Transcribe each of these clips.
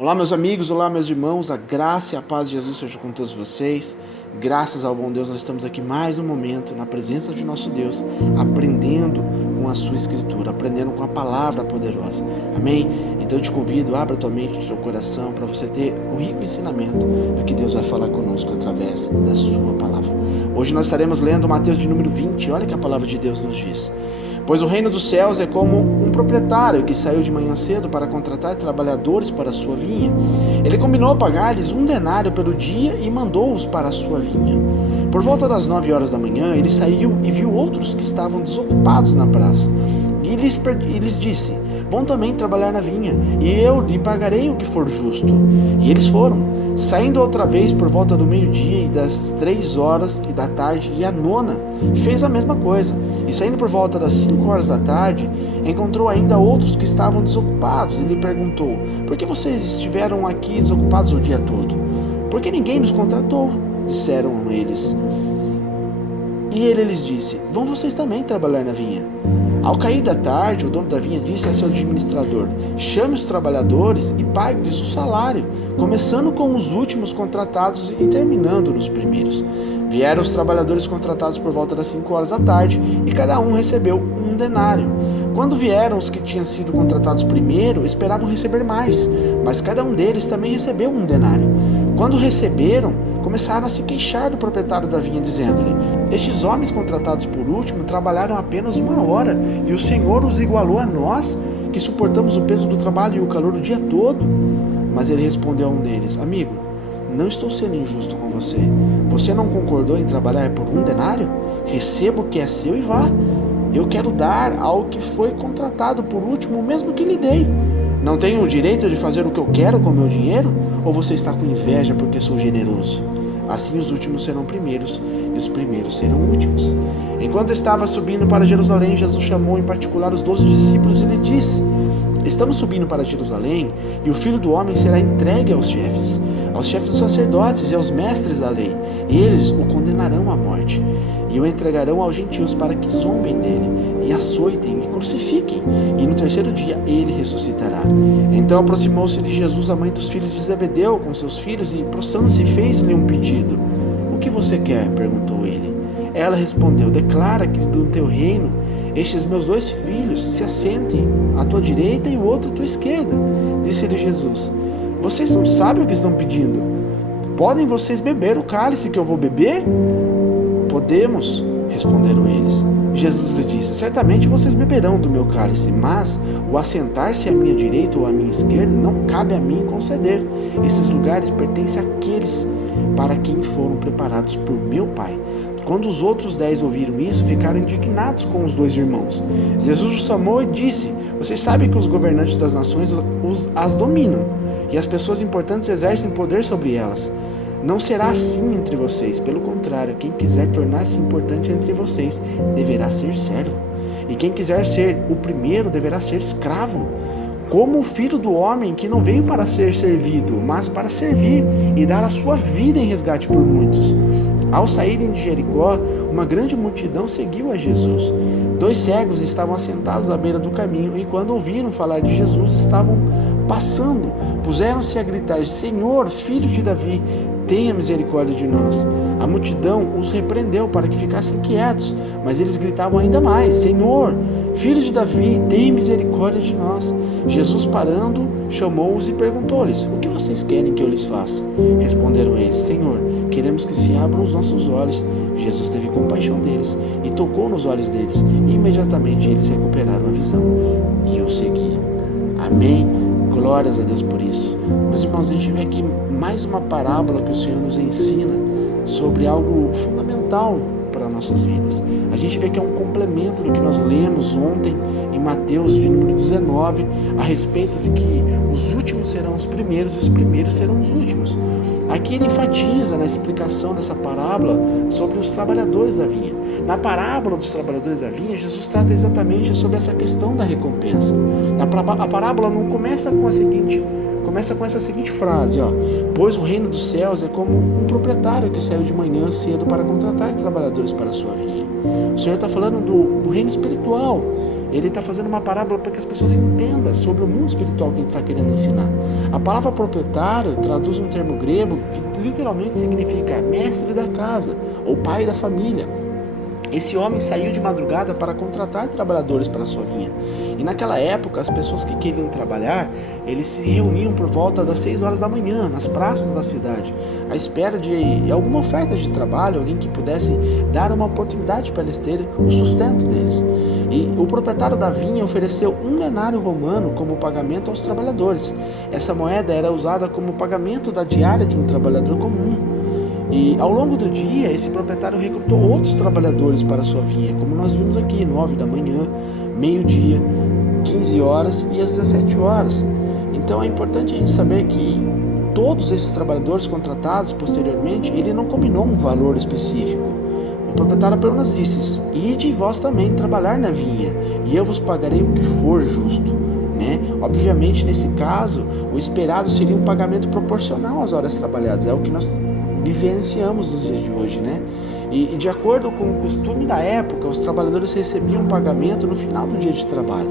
Olá meus amigos, olá meus irmãos, a graça e a paz de Jesus seja com todos vocês. Graças ao bom Deus nós estamos aqui mais um momento na presença de nosso Deus, aprendendo com a sua escritura, aprendendo com a palavra poderosa, amém? Então eu te convido, abra tua mente e teu coração para você ter o rico ensinamento do que Deus vai falar conosco através da sua palavra. Hoje nós estaremos lendo Mateus de número 20, olha que a palavra de Deus nos diz. Pois o reino dos céus é como um proprietário que saiu de manhã cedo para contratar trabalhadores para a sua vinha. Ele combinou pagar-lhes 1 denário pelo dia e mandou-os para a sua vinha. Por volta das 9 horas da manhã, ele saiu e viu outros que estavam desocupados na praça. E lhes disse: vão também trabalhar na vinha, e eu lhe pagarei o que for justo. E eles foram. Saindo outra vez por volta do meio-dia e das 3 horas da tarde, e a nona fez a mesma coisa. E saindo por volta das 5 horas da tarde, encontrou ainda outros que estavam desocupados e lhe perguntou: por que vocês estiveram aqui desocupados o dia todo? Porque ninguém nos contratou, disseram eles. E ele lhes disse: vão vocês também trabalhar na vinha. Ao cair da tarde, o dono da vinha disse a seu administrador: chame os trabalhadores e pague-lhes o salário, começando com os últimos contratados e terminando nos primeiros. Vieram os trabalhadores contratados por volta das 5 horas da tarde e cada um recebeu 1 denário. Quando vieram os que tinham sido contratados primeiro, esperavam receber mais, mas cada um deles também recebeu 1 denário. Quando receberam, começaram a se queixar do proprietário da vinha, dizendo-lhe: estes homens contratados por último trabalharam apenas 1 hora, e o Senhor os igualou a nós, que suportamos o peso do trabalho e o calor o dia todo. Mas ele respondeu a um deles: amigo, não estou sendo injusto com você. Você não concordou em trabalhar por 1 denário? Receba o que é seu e vá. Eu quero dar ao que foi contratado por último o mesmo que lhe dei. Não tenho o direito de fazer o que eu quero com o meu dinheiro? Ou você está com inveja porque sou generoso? Assim os últimos serão primeiros e os primeiros serão últimos. Enquanto estava subindo para Jerusalém, Jesus chamou em particular os 12 discípulos e lhe disse: estamos subindo para Jerusalém, e o Filho do Homem será entregue aos chefes dos sacerdotes e aos mestres da lei. Eles o condenarão à morte e o entregarão aos gentios para que zombem dele, e açoitem e crucifiquem, e no 3º dia ele ressuscitará. Então aproximou-se de Jesus a mãe dos filhos de Zebedeu com seus filhos, e prostrando-se fez-lhe um pedido. O que você quer? Perguntou ele. Ela respondeu: declara que no teu reino estes meus 2 filhos se assentem à tua direita e o outro à tua esquerda. Disse-lhe Jesus: vocês não sabem o que estão pedindo. Podem vocês beber o cálice que eu vou beber? Podemos, responderam eles. Jesus lhes disse: certamente vocês beberão do meu cálice, mas o assentar-se à minha direita ou à minha esquerda não cabe a mim conceder. Esses lugares pertencem àqueles para quem foram preparados por meu Pai. Quando os outros 10 ouviram isso, ficaram indignados com os 2 irmãos. Jesus os chamou e disse: vocês sabem que os governantes das nações as dominam, e as pessoas importantes exercem poder sobre elas. Não será assim entre vocês. Pelo contrário, quem quiser tornar-se importante entre vocês deverá ser servo. E quem quiser ser o primeiro deverá ser escravo. Como o Filho do Homem, que não veio para ser servido, mas para servir e dar a sua vida em resgate por muitos. Ao saírem de Jericó, uma grande multidão seguiu a Jesus. 2 cegos estavam assentados à beira do caminho, e quando ouviram falar de Jesus, estavam passando. Puseram-se a gritar: Senhor, filho de Davi, tenha misericórdia de nós. A multidão os repreendeu para que ficassem quietos, mas eles gritavam ainda mais: Senhor, filho de Davi, tenha misericórdia de nós. Jesus, parando, chamou-os e perguntou-lhes: o que vocês querem que eu lhes faça? Responderam eles: Senhor, queremos que se abram os nossos olhos. Jesus teve compaixão deles e tocou nos olhos deles, e imediatamente eles recuperaram a visão e o seguiram. Amém? Glórias a Deus por isso. Meus irmãos, a gente vê aqui mais uma parábola que o Senhor nos ensina sobre algo fundamental para nossas vidas. A gente vê que é um complemento do que nós lemos ontem em Mateus de número 19, a respeito de que os últimos serão os primeiros e os primeiros serão os últimos. Aqui ele enfatiza na explicação dessa parábola sobre os trabalhadores da vinha. Na parábola dos trabalhadores da vinha, Jesus trata exatamente sobre essa questão da recompensa. A parábola não começa com essa seguinte frase, pois o reino dos céus é como um proprietário que saiu de manhã cedo para contratar trabalhadores para a sua vinha. O Senhor está falando do reino espiritual. ele está fazendo uma parábola para que as pessoas entendam sobre o mundo espiritual que ele está querendo ensinar. A palavra proprietário traduz um termo grego que literalmente significa mestre da casa ou pai da família. Esse homem saiu de madrugada para contratar trabalhadores para a sua vinha. E naquela época, as pessoas que queriam trabalhar, eles se reuniam por volta das 6 horas da manhã, nas praças da cidade, à espera de alguma oferta de trabalho, alguém que pudesse dar uma oportunidade para eles terem o sustento deles. E o proprietário da vinha ofereceu 1 denário romano como pagamento aos trabalhadores. Essa moeda era usada como pagamento da diária de um trabalhador comum. E ao longo do dia, esse proprietário recrutou outros trabalhadores para a sua vinha, como nós vimos aqui, 9 da manhã, meio-dia, 15 horas e às 17 horas. Então é importante a gente saber que todos esses trabalhadores contratados posteriormente, ele não combinou um valor específico. O proprietário apenas disse: ide vós também trabalhar na vinha, e eu vos pagarei o que for justo. Obviamente, nesse caso, o esperado seria um pagamento proporcional às horas trabalhadas, é o que nós vivenciamos nos dias de hoje, E de acordo com o costume da época, os trabalhadores recebiam um pagamento no final do dia de trabalho.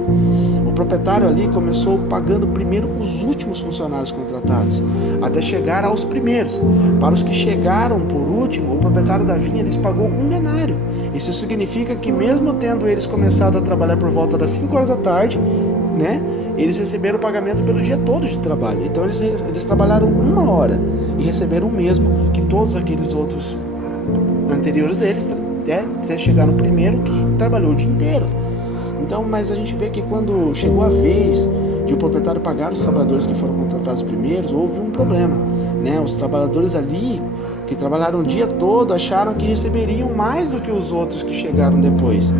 O proprietário ali começou pagando primeiro os últimos funcionários contratados, até chegar aos primeiros. Para os que chegaram por último, o proprietário da vinha lhes pagou 1 denário. Isso significa que mesmo tendo eles começado a trabalhar por volta das 5 horas da tarde, eles receberam o pagamento pelo dia todo de trabalho. Então eles trabalharam 1 hora e receberam o mesmo que todos aqueles outros anteriores deles, até chegar no primeiro que trabalhou o dia inteiro. Então, mas a gente vê que quando chegou a vez de o proprietário pagar os trabalhadores que foram contratados primeiros, houve um problema. Os trabalhadores ali que trabalharam o dia todo acharam que receberiam mais do que os outros que chegaram depois,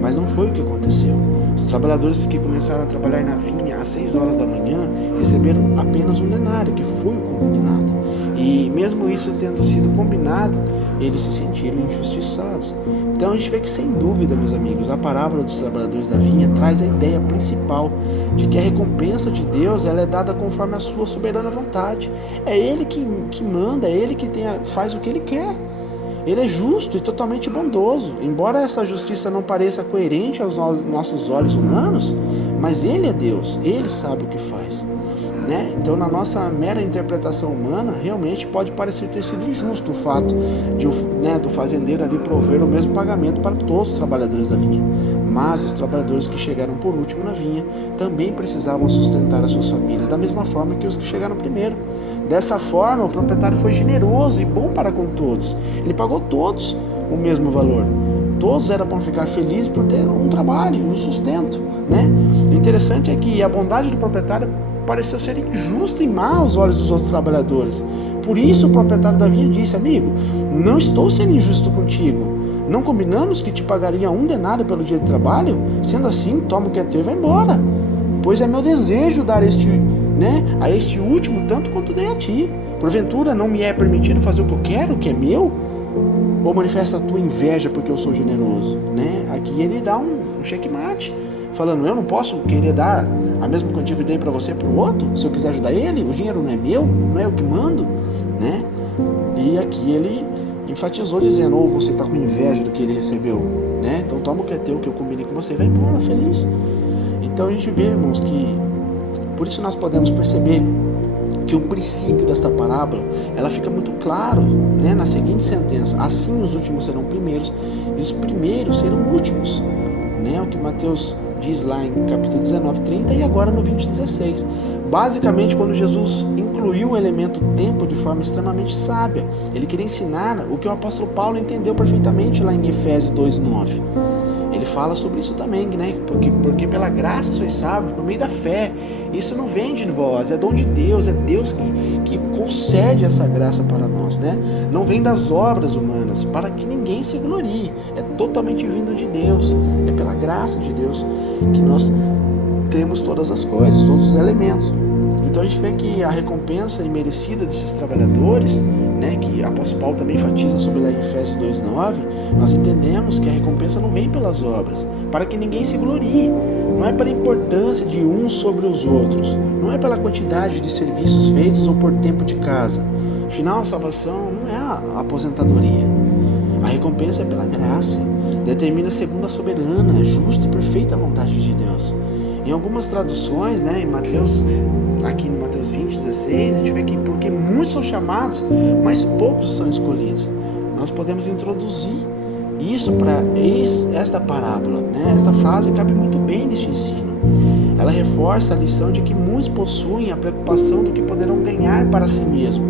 mas não foi o que aconteceu. Os trabalhadores que começaram a trabalhar na vinha às 6 horas da manhã receberam apenas 1 denário, que foi o combinado. E mesmo isso tendo sido combinado, eles se sentiram injustiçados. Então a gente vê que, sem dúvida, meus amigos, a parábola dos trabalhadores da vinha traz a ideia principal de que a recompensa de Deus ela é dada conforme a sua soberana vontade. É Ele que manda, é Ele que faz o que Ele quer. Ele é justo e totalmente bondoso. Embora essa justiça não pareça coerente aos nossos olhos humanos, mas Ele é Deus, Ele sabe o que faz. Então, na nossa mera interpretação humana, realmente pode parecer ter sido injusto o fato do fazendeiro ali prover o mesmo pagamento para todos os trabalhadores da vinha. Mas os trabalhadores que chegaram por último na vinha também precisavam sustentar as suas famílias, da mesma forma que os que chegaram primeiro. Dessa forma, o proprietário foi generoso e bom para com todos. Ele pagou todos o mesmo valor. Todos eram para ficar felizes por ter um trabalho, um sustento. O interessante é que a bondade do proprietário pareceu ser injusta e má aos olhos dos outros trabalhadores. Por isso o proprietário da vinha disse: amigo, não estou sendo injusto contigo. Não combinamos que te pagaria 1 denário pelo dia de trabalho? Sendo assim, toma o que é teu e vai embora. Pois é meu desejo dar a este último tanto quanto dei a ti. Porventura não me é permitido fazer o que eu quero, o que é meu? Ou manifesta a tua inveja porque eu sou generoso? Aqui ele dá um checkmate, falando: eu não posso querer dar a mesma quantia que eu dei para você para o outro? Se eu quiser ajudar ele, o dinheiro não é meu, não é eu que mando, E aqui ele enfatizou dizendo: ou você está com inveja do que ele recebeu, Então toma o que é teu, que eu combinei com você, vai embora feliz. Então a gente vê, irmãos, que por isso nós podemos perceber que o princípio desta parábola, ela fica muito claro, na seguinte sentença: assim os últimos serão primeiros e os primeiros serão últimos, o que Mateus diz lá em capítulo 19, 30 e agora no 20, 16. Basicamente, quando Jesus incluiu o elemento tempo de forma extremamente sábia, ele queria ensinar o que o apóstolo Paulo entendeu perfeitamente lá em Efésios 2, 9. Ele fala sobre isso também, porque pela graça sois salvos por meio da fé. Isso não vem de vós, é dom de Deus, é Deus que concede essa graça para nós, Não vem das obras humanas, para que ninguém se glorie. É totalmente vindo de Deus, é pela graça de Deus que nós temos todas as coisas, todos os elementos. Então a gente vê que a recompensa imerecida desses trabalhadores, que o apóstolo Paulo também enfatiza sobre lá em Efésios 2,9, nós entendemos que a recompensa não vem pelas obras, para que ninguém se glorie. Não é pela importância de uns sobre os outros, não é pela quantidade de serviços feitos ou por tempo de casa. Afinal, a salvação não é a aposentadoria. A recompensa é pela graça. determina segundo a soberana, justa e perfeita vontade de Deus. Em algumas traduções, né, em Mateus, aqui no Mateus 20, 16, a gente vê que porque muitos são chamados, mas poucos são escolhidos. Nós podemos introduzir isso para esta parábola, né? Esta frase cabe muito bem neste ensino. Ela reforça a lição de que muitos possuem a preocupação do que poderão ganhar para si mesmo,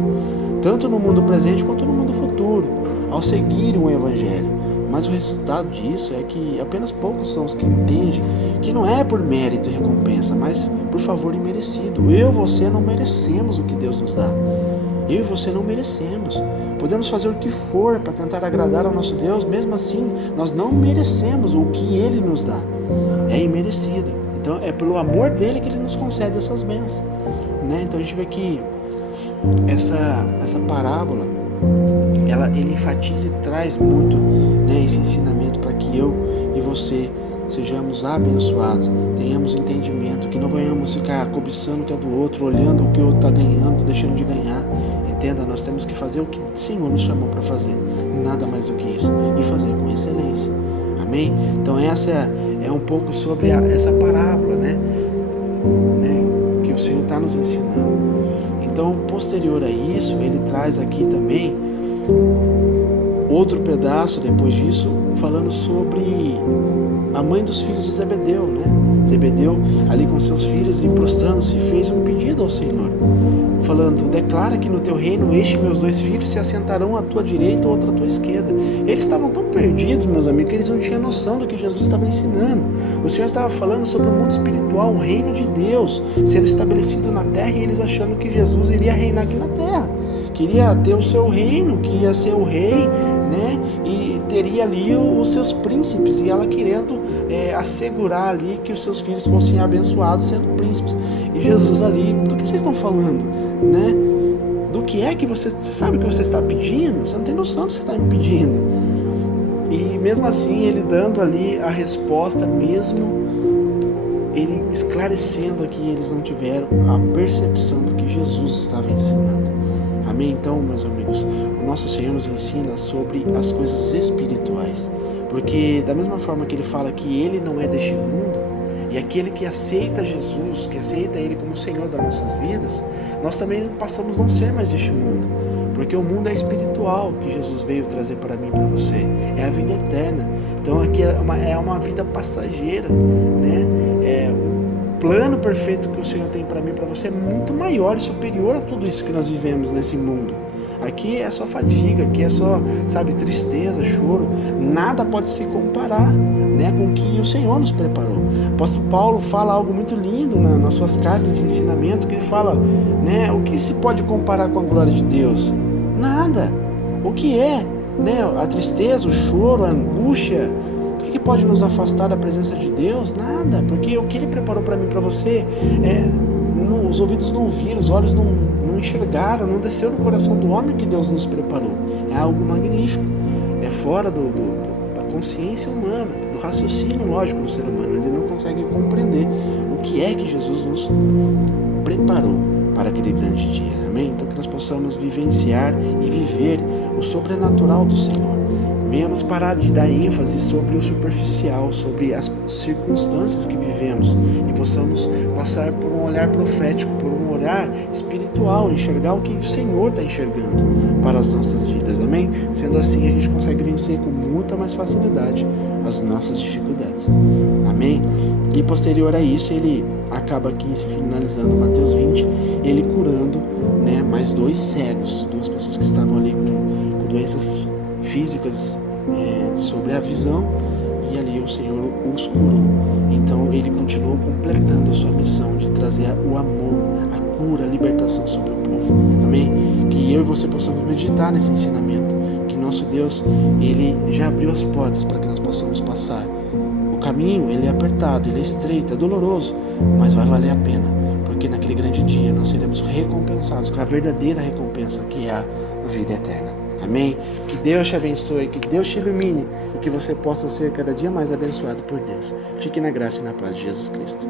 tanto no mundo presente quanto no mundo futuro, ao seguirem o Evangelho. Mas o resultado disso é que apenas poucos são os que entendem que não é por mérito e recompensa, mas por favor imerecido. Eu e você não merecemos o que Deus nos dá. Eu e você não merecemos. Podemos fazer o que for para tentar agradar ao nosso Deus, mesmo assim nós não merecemos o que Ele nos dá. É imerecido. Então é pelo amor dele que Ele nos concede essas bênçãos, né? Então a gente vê que essa parábola, ele enfatiza e traz muito, né, esse ensinamento para que eu e você sejamos abençoados, tenhamos entendimento, que não venhamos ficar cobiçando o que é do outro, olhando o que o outro está ganhando, deixando de ganhar. Entenda, nós temos que fazer o que o Senhor nos chamou para fazer, nada mais do que isso, e fazer com excelência. Amém? Então essa é um pouco sobre essa parábola, né, que o Senhor está nos ensinando. Então, posterior a isso, ele traz aqui também outro pedaço depois disso, falando sobre a mãe dos filhos de Zebedeu, né? Zebedeu, ali com seus filhos, e prostrando-se, fez um pedido ao Senhor, falando: declara que no teu reino meus 2 filhos se assentarão à tua direita, outra à tua esquerda. Eles estavam tão perdidos, meus amigos, que eles não tinham noção do que Jesus estava ensinando. O Senhor estava falando sobre o mundo espiritual, o reino de Deus sendo estabelecido na terra, e eles achando que Jesus iria reinar aqui na terra, queria ter o seu reino, que ia ser o rei, né? E teria ali os seus príncipes, e ela querendo assegurar ali que os seus filhos fossem abençoados sendo príncipes. E Jesus ali: do que vocês estão falando, né? Do que é que você sabe o que você está pedindo? Você não tem noção do que você está me pedindo. E mesmo assim, ele dando ali a resposta, mesmo ele esclarecendo que eles não tiveram a percepção do que Jesus estava ensinando. Amém? Então, meus amigos, o nosso Senhor nos ensina sobre as coisas espirituais, porque da mesma forma que Ele fala que Ele não é deste mundo, e aquele que aceita Jesus, que aceita Ele como Senhor das nossas vidas, nós também passamos a não ser mais deste mundo, porque o mundo é espiritual que Jesus veio trazer para mim e para você, é a vida eterna. Então aqui é uma vida passageira, né? O plano perfeito que o Senhor tem para mim e para você é muito maior e superior a tudo isso que nós vivemos nesse mundo. Aqui é só fadiga, aqui é só, tristeza, choro. Nada pode se comparar, né, com o que o Senhor nos preparou. O apóstolo Paulo fala algo muito lindo nas suas cartas de ensinamento, que ele fala, né, o que se pode comparar com a glória de Deus? Nada. O que é, né, a tristeza, o choro, a angústia? O que pode nos afastar da presença de Deus? Nada, porque o que Ele preparou para mim e para você, os ouvidos não ouviram, os olhos não enxergaram, não desceu no coração do homem que Deus nos preparou. É algo magnífico, é fora da consciência humana, do raciocínio lógico do ser humano. Ele não consegue compreender o que é que Jesus nos preparou para aquele grande dia. Amém? Então que nós possamos vivenciar e viver o sobrenatural do Senhor. Menos parar de dar ênfase sobre o superficial, sobre as circunstâncias que vivemos, e possamos passar por um olhar profético, por um olhar espiritual, enxergar o que o Senhor está enxergando para as nossas vidas. Amém? Sendo assim, a gente consegue vencer com muita mais facilidade as nossas dificuldades. Amém? E posterior a isso, ele acaba aqui finalizando Mateus 20, ele curando, né, mais 2 cegos, 2 pessoas que estavam ali com doenças físicas sobre a visão, e ali o Senhor os curou. Então ele continuou completando a sua missão de trazer o amor, a cura, a libertação sobre o povo. Amém? Que eu e você possamos meditar nesse ensinamento, que nosso Deus, Ele já abriu as portas para que nós possamos passar. O caminho, ele é apertado, ele é estreito, é doloroso, mas vai valer a pena, porque naquele grande dia nós seremos recompensados com a verdadeira recompensa, que é a vida eterna. Amém? Que Deus te abençoe, que Deus te ilumine e que você possa ser cada dia mais abençoado por Deus. Fique na graça e na paz de Jesus Cristo.